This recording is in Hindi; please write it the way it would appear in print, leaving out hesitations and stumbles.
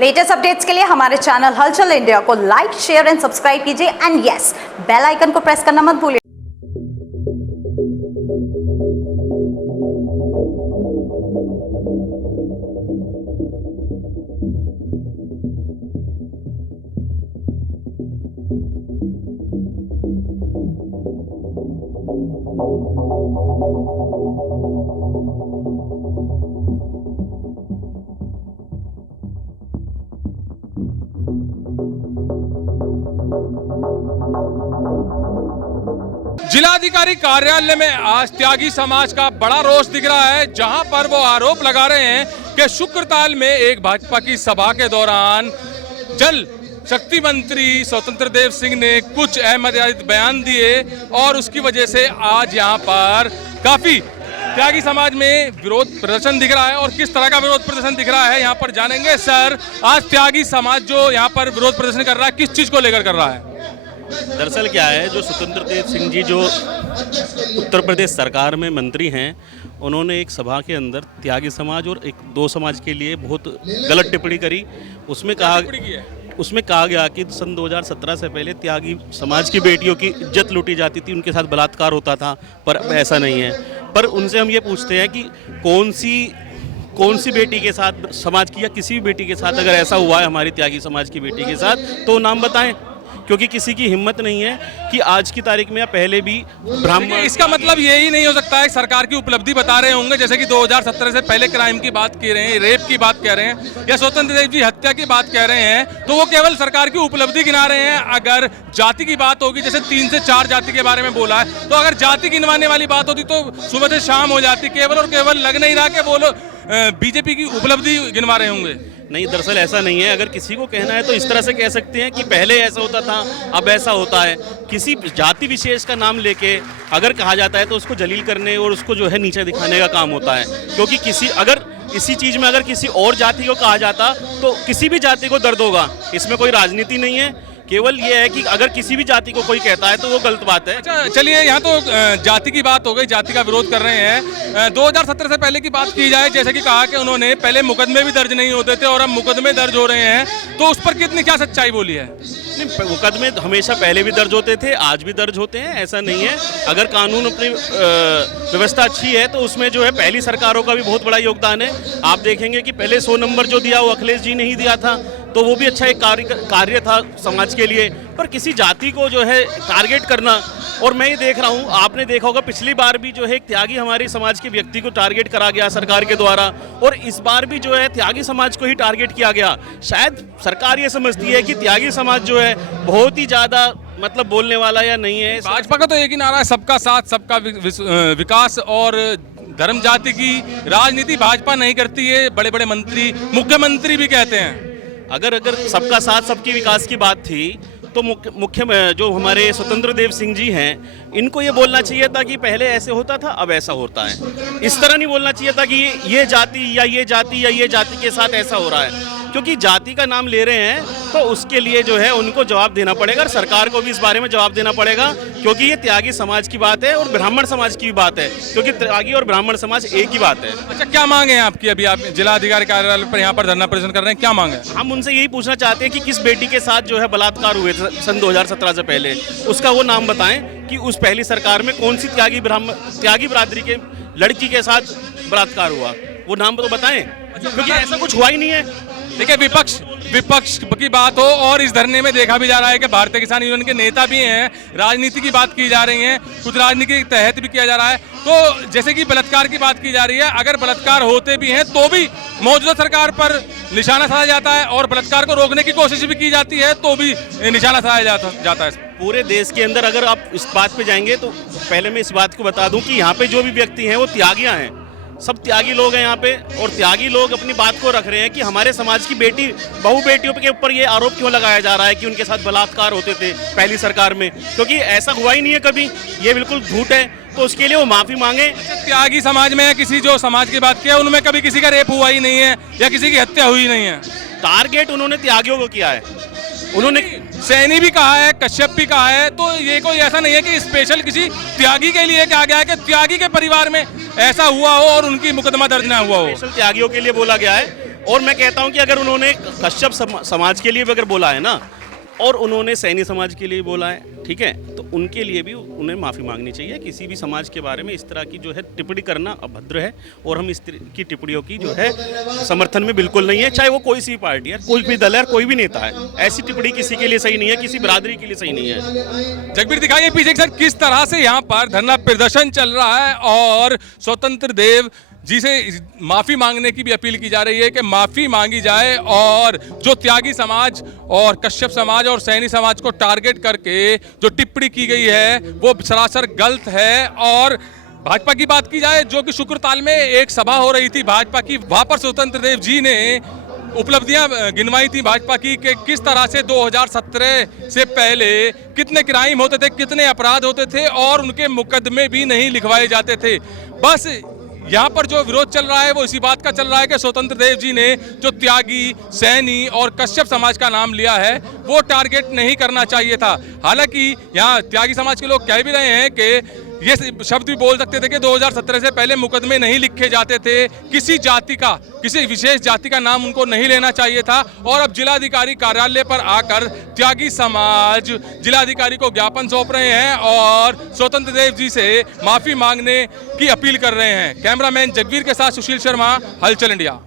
लेटेस्ट अपडेट्स के लिए हमारे चैनल हलचल इंडिया को लाइक, शेयर एंड सब्सक्राइब कीजिए एंड यस, बेल आइकन को प्रेस करना मत भूलिए। जिलाधिकारी कार्यालय में आज त्यागी समाज का बड़ा रोष दिख रहा है, जहां पर वो आरोप लगा रहे हैं कि शुक्रताल में एक भाजपा की सभा के दौरान जल शक्ति मंत्री स्वतंत्र देव सिंह ने कुछ अमर्यादित बयान दिए और उसकी वजह से आज यहां पर काफी त्यागी समाज में विरोध प्रदर्शन दिख रहा है। और किस तरह का विरोध प्रदर्शन दिख रहा है यहाँ पर जानेंगे। सर, आज त्यागी समाज जो यहाँ पर विरोध प्रदर्शन कर रहा है, किस चीज को लेकर कर रहा है? दरअसल क्या है, जो स्वतंत्र देव सिंह जी जो उत्तर प्रदेश सरकार में मंत्री हैं, उन्होंने एक सभा के अंदर त्यागी समाज और एक दो समाज के लिए बहुत गलत टिप्पणी करी। उसमें कहा गया कि सन 2017 से पहले त्यागी समाज की बेटियों की इज्जत लूटी जाती थी, उनके साथ बलात्कार होता था, पर अब ऐसा नहीं है। पर उनसे हम ये पूछते हैं कि कौन सी बेटी के साथ, समाज की या किसी भी बेटी के साथ अगर ऐसा हुआ है हमारी त्यागी समाज की बेटी के साथ, तो नाम बताएं। क्योंकि किसी की हिम्मत नहीं है कि आज की तारीख में या पहले भी ब्राह्मण। इसका मतलब यही नहीं हो सकता है सरकार की उपलब्धि बता रहे होंगे, जैसे कि 2017 से पहले क्राइम की बात कर रहे हैं, रेप की बात कह रहे हैं, या स्वतंत्र देव जी हत्या की बात कह रहे हैं, तो वो केवल सरकार की उपलब्धि गिना रहे हैं। अगर जाति की बात होगी, जैसे 3 से 4 जाति के बारे में बोला है, तो अगर जाति गिनवाने वाली बात होती तो सुबह से शाम हो जाती। केवल और केवल लग नहीं रहा कि वो लोग बीजेपी की उपलब्धि गिनवा रहे होंगे। नहीं, दरअसल ऐसा नहीं है। अगर किसी को कहना है तो इस तरह से कह सकते हैं कि पहले ऐसा होता था, अब ऐसा होता है। किसी जाति विशेष का नाम लेके अगर कहा जाता है तो उसको जलील करने और उसको जो है नीचे दिखाने का काम होता है। क्योंकि इसी चीज़ में अगर किसी और जाति को कहा जाता तो किसी भी जाति को दर्द होगा। इसमें कोई राजनीति नहीं है, केवल ये है कि अगर किसी भी जाति को कोई कहता है तो वो गलत बात है। अच्छा, चलिए, यहाँ तो जाति की बात हो गई, जाति का विरोध कर रहे हैं। 2017 से पहले की बात की जाए, जैसे कि कहा कि उन्होंने पहले मुकदमे भी दर्ज नहीं होते थे और अब मुकदमे दर्ज हो रहे हैं, तो उस पर कितनी क्या सच्चाई बोली है? नहीं, मुकदमे हमेशा पहले भी दर्ज होते थे, आज भी दर्ज होते हैं, ऐसा नहीं है। अगर कानून अपनी व्यवस्था अच्छी है तो उसमें जो है पहली सरकारों का भी बहुत बड़ा योगदान है। आप देखेंगे कि पहले 100 नंबर जो दिया वो अखिलेश जी ने ही दिया था, तो वो भी अच्छा एक कार्य था समाज के लिए। पर किसी जाति को जो है टारगेट करना, और मैं ये देख रहा हूँ, आपने देखा होगा पिछली बार भी जो है एक त्यागी हमारे समाज के व्यक्ति को टारगेट करा गया सरकार के द्वारा, और इस बार भी जो है त्यागी समाज को ही टारगेट किया गया। शायद सरकार ये समझती है कि त्यागी समाज जो है बहुत ही ज़्यादा मतलब बोलने वाला या नहीं है। भाजपा का तो एक ही नारा है, सबका साथ, सबका विकास, और धर्म जाति की राजनीति भाजपा नहीं करती है, बड़े बड़े मंत्री, मुख्यमंत्री भी कहते हैं। अगर सबका साथ सबकी विकास की बात थी तो मुख्य जो हमारे स्वतंत्र देव सिंह जी हैं, इनको ये बोलना चाहिए था कि पहले ऐसे होता था, अब ऐसा होता है। इस तरह नहीं बोलना चाहिए था कि ये जाति या ये जाति या ये जाति के साथ ऐसा हो रहा है। क्योंकि जाति का नाम ले रहे हैं तो उसके लिए जो है उनको जवाब देना पड़ेगा, और सरकार को भी इस बारे में जवाब देना पड़ेगा। क्योंकि ये त्यागी समाज की बात है और ब्राह्मण समाज की भी बात है, क्योंकि त्यागी और ब्राह्मण समाज एक ही बात है। अच्छा, क्या मांग है आपकी? अभी आप जिलाधिकारी कार्यालय पर यहाँ पर धरना प्रदर्शन कर रहे हैं, क्या मांग है? हम उनसे यही पूछना चाहते हैं कि किस बेटी के साथ जो है बलात्कार हुए थे सन 2017 से पहले, उसका वो नाम बताएं कि उस पहली सरकार में कौन सी त्यागी बिरादरी के लड़की के साथ बलात्कार हुआ, वो नाम तो बताएं। क्योंकि ऐसा कुछ हुआ ही नहीं है। देखिए, विपक्ष की बात हो, और इस धरने में देखा भी जा रहा है कि भारतीय किसान यूनियन के नेता भी हैं, राजनीति की बात की जा रही है, कुछ राजनीति के तहत भी किया जा रहा है। तो जैसे कि बलात्कार की बात की जा रही है, अगर बलात्कार होते भी हैं तो भी मौजूदा सरकार पर निशाना साधा जाता है, और बलात्कार को रोकने की कोशिश भी की जाती है तो भी निशाना साधा जाता है। पूरे देश के अंदर अगर आप इस बात पे जाएंगे तो पहले मैं इस बात को बता दूं कि यहाँ पे जो भी व्यक्ति हैं वो त्यागियाँ हैं, सब त्यागी लोग हैं यहाँ पे। और त्यागी लोग अपनी बात को रख रहे हैं कि हमारे समाज की बहु बेटियों के ऊपर ये आरोप क्यों लगाया जा रहा है कि उनके साथ बलात्कार होते थे पहली सरकार में, क्योंकि ऐसा हुआ ही नहीं है कभी, ये बिल्कुल झूठ है। तो उसके लिए वो माफी मांगे। त्यागी समाज में किसी जो समाज की बात किया, उनमें कभी किसी का रेप हुआ ही नहीं है या किसी की हत्या हुई नहीं है। टारगेट उन्होंने त्यागियों को किया है। उन्होंने सैनी भी कहा है, कश्यप भी कहा है, तो ये कोई ऐसा नहीं है कि स्पेशल किसी त्यागी के लिए कहा गया है कि त्यागी के परिवार में ऐसा हुआ हो और उनकी मुकदमा दर्ज ना हुआ हो। स्पेशल त्यागियों के लिए बोला गया है। और मैं कहता हूं कि अगर उन्होंने कश्यप समाज के लिए भी अगर बोला है ना, और उन्होंने सैनी समाज के लिए बोला है, ठीक है, तो उनके लिए भी उन्हें माफ़ी मांगनी चाहिए। किसी भी समाज के बारे में इस तरह की जो है टिप्पणी करना अभद्र है, और हम इस तरह की टिप्पणियों की जो है समर्थन में बिल्कुल नहीं है, चाहे वो कोई सी पार्टी है, कोई भी दल है, कोई भी नेता है। ऐसी टिप्पणी किसी के लिए सही नहीं है, किसी बिरादरी के लिए सही नहीं है। जगबीर दिखाइए पीछे सर किस तरह से यहाँ पर धरना प्रदर्शन चल रहा है और स्वतंत्र देव जी से माफी मांगने की भी अपील की जा रही है कि माफी मांगी जाए, और जो त्यागी समाज और कश्यप समाज और सैनी समाज को टारगेट करके जो टिप्पणी की गई है वो सरासर गलत है। और भाजपा की बात की जाए, जो कि शुक्रताल में एक सभा हो रही थी भाजपा की, वहां पर स्वतंत्र देव जी ने उपलब्धियां गिनवाई थी भाजपा की कि किस तरह से 2017 से पहले कितने क्राइम होते थे, कितने अपराध होते थे और उनके मुकदमे भी नहीं लिखवाए जाते थे। बस यहाँ पर जो विरोध चल रहा है वो इसी बात का चल रहा है कि स्वतंत्र देव जी ने जो त्यागी, सैनी और कश्यप समाज का नाम लिया है वो टारगेट नहीं करना चाहिए था। हालांकि यहाँ त्यागी समाज के लोग कह भी रहे हैं कि ये शब्द भी बोल सकते थे कि 2017 से पहले मुकदमे नहीं लिखे जाते थे, किसी जाति का, किसी विशेष जाति का नाम उनको नहीं लेना चाहिए था। और अब जिलाधिकारी कार्यालय पर आकर त्यागी समाज जिलाधिकारी को ज्ञापन सौंप रहे हैं और स्वतंत्र देव जी से माफी मांगने की अपील कर रहे हैं। कैमरामैन जगबीर के साथ सुशील शर्मा, हलचल इंडिया।